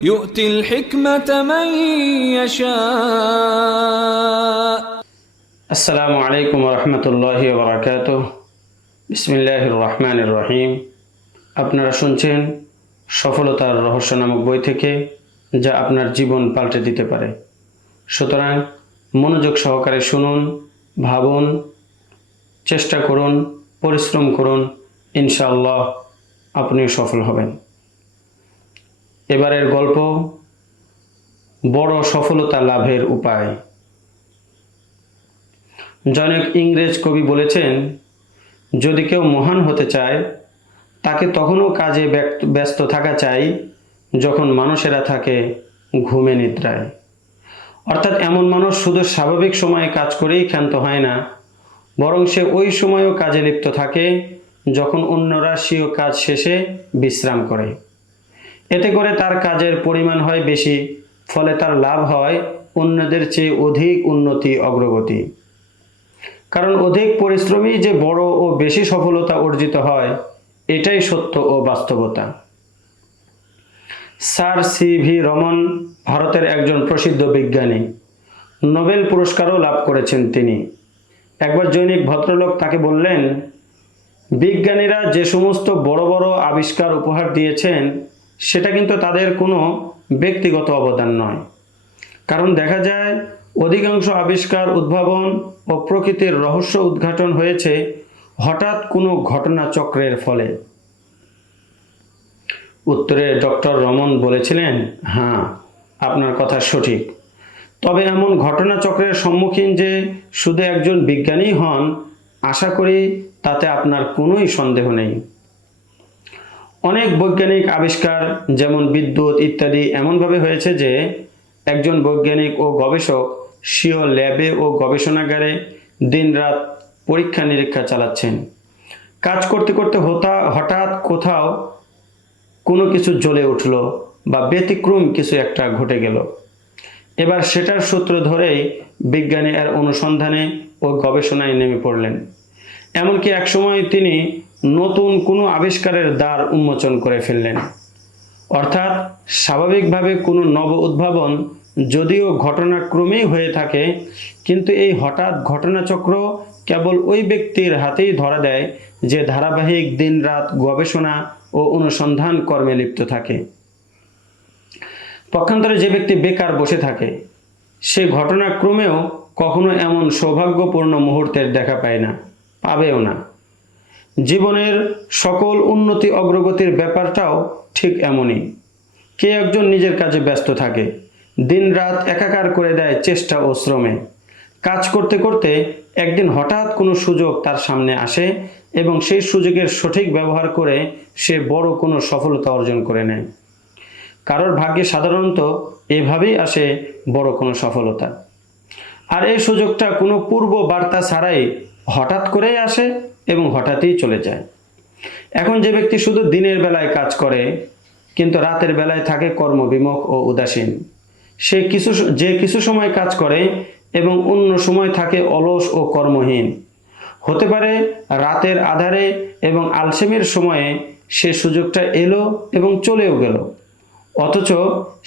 يؤتي الحكمة من يشاء আসসালামু আলাইকুম রহমতুল্লাহি ওয়া বারাকাতুহু বিসমিল্লাহির রহমানির রহিম। আপনারা শুনছেন সফলতার রহস্য নামক বই থেকে, যা আপনার জীবন পাল্টে দিতে পারে। সুতরাং মনোযোগ সহকারে শুনুন, ভাবুন, চেষ্টা করুন, পরিশ্রম করুন, ইনশাআল্লাহ আপনিও সফল হবেন। এবারের গল্প, বড় সফলতা লাভের উপায়। জনক ইংরেজ কবি বলেছেন, যদি কেউ মহান হতে চায় তাকে তখনও কাজে ব্যস্ত থাকা চাই যখন মানুষেরা থাকে ঘুমে নিদ্রায়। অর্থাৎ এমন মানুষ শুধু স্বাভাবিক সময়ে কাজ করেই ক্ষান্ত হয় না, বরং সে ওই সময়ও কাজে লিপ্ত থাকে যখন অন্যরা স্বীয় কাজ শেষে বিশ্রাম করে। এতে করে তার কাজের পরিমাণ হয় বেশি, ফলে তার লাভ হয় অন্যদের চেয়ে অধিক উন্নতি, অগ্রগতি। কারণ অধিক পরিশ্রমী যে বড় ও বেশি সফলতা অর্জিত হয়, এটাই সত্য ও বাস্তবতা। Sir CV. রমন ভারতের একজন প্রসিদ্ধ বিজ্ঞানী, নোবেল পুরস্কারও লাভ করেছেন তিনি। একবার জনৈক ভদ্রলোক তাকে বললেন, বিজ্ঞানীরা যে সমস্ত বড় বড় আবিষ্কার উপহার দিয়েছেন সেটা কিন্তু তাদের কোনো ব্যক্তিগত অবদান নয়। কারণ দেখা যায় অধিকাংশ আবিষ্কার, উদ্ভাবন ও প্রকৃতির রহস্য উদ্ঘাটন হয়েছে হঠাৎ কোনো ঘটনাচক্রের ফলে। উত্তরে ডক্টর রমন বলেছিলেন, হ্যাঁ, আপনার কথা সঠিক। তবে এমন ঘটনাচক্রের সম্মুখীন যে শুধু একজন বিজ্ঞানী হন, আশা করি তাতে আপনার কোনোই সন্দেহ নেই। অনেক বৈজ্ঞানিক আবিষ্কার, যেমন বিদ্যুৎ ইত্যাদি, এমনভাবে হয়েছে যে একজন বৈজ্ঞানিক ও গবেষক স্বীয় ল্যাবে ও গবেষণাগারে দিনরাত পরীক্ষা নিরীক্ষা চালাচ্ছেন। কাজ করতে করতে হঠাৎ কোথাও কোনো কিছু জ্বলে উঠল বা ব্যতিক্রম কিছু একটা ঘটে গেল। এবার সেটার সূত্র ধরেই বিজ্ঞানী এর অনুসন্ধানে ও গবেষণায় নেমে পড়লেন। এমনকি একসময় তিনি নতুন কোনো আবিষ্কারের দ্বার উন্মোচন করে ফেললেন। অর্থাৎ স্বাভাবিকভাবে কোনো নব উদ্ভাবন যদিও ঘটনাক্রমেই হয়ে থাকে, কিন্তু এই হঠাৎ ঘটনাচক্র কেবল ওই ব্যক্তির হাতেই ধরা দেয় যে ধারাবাহিক দিনরাত গবেষণা ও অনুসন্ধান কর্মে লিপ্ত থাকে। পক্ষান্তরে যে ব্যক্তি বেকার বসে থাকে, সে ঘটনাক্রমেও কখনো এমন সৌভাগ্যপূর্ণ মুহূর্তের দেখা পায় না, পাবেও না। জীবনের সকল উন্নতি অগ্রগতির ব্যাপারটাও ঠিক এমনই। কে একজন নিজের কাজে ব্যস্ত থাকে, দিনরাত একাকার করে দেয় চেষ্টা ও শ্রমে। কাজ করতে করতে একদিন হঠাৎ কোনো সুযোগ তার সামনে আসে এবং সেই সুযোগের সঠিক ব্যবহার করে সে বড় কোনো সফলতা অর্জন করে নেয়। কারোর ভাগ্যে সাধারণত এভাবেই আসে বড় কোনো সফলতা। আর এই সুযোগটা কোনো পূর্ব বার্তা ছাড়াই হঠাৎ করেই আসে এবং হঠাৎই চলে যায়। এখন যে ব্যক্তি শুধু দিনের বেলায় কাজ করে কিন্তু রাতের বেলায় থাকে কর্মবিমুখ ও উদাসীন, সে কিছু সময় কাজ করে এবং অন্য সময় থাকে অলস ও কর্মহীন। হতে পারে রাতের আধারে এবং আলসেমির সময়ে সে সুযোগটা এলো এবং চলেও গেল, অথচ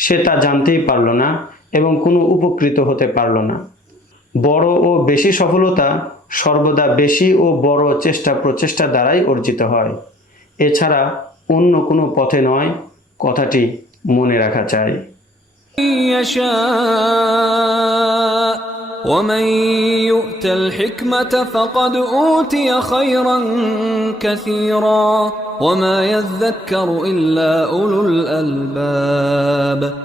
সে তা জানতেই পারল না এবং কোনো উপকৃত হতে পারল না। বড় ও বেশি সফলতা সর্বদা বেশি ও বড় চেষ্টা প্রচেষ্টা দ্বারাই অর্জিত হয়, এছাড়া অন্য কোনো পথে নয়। কথাটি মনে রাখা চাই। ومن يؤت الحكمة فقد أوتي خيرا كثيرا وما يذكر إلا أولو الألباب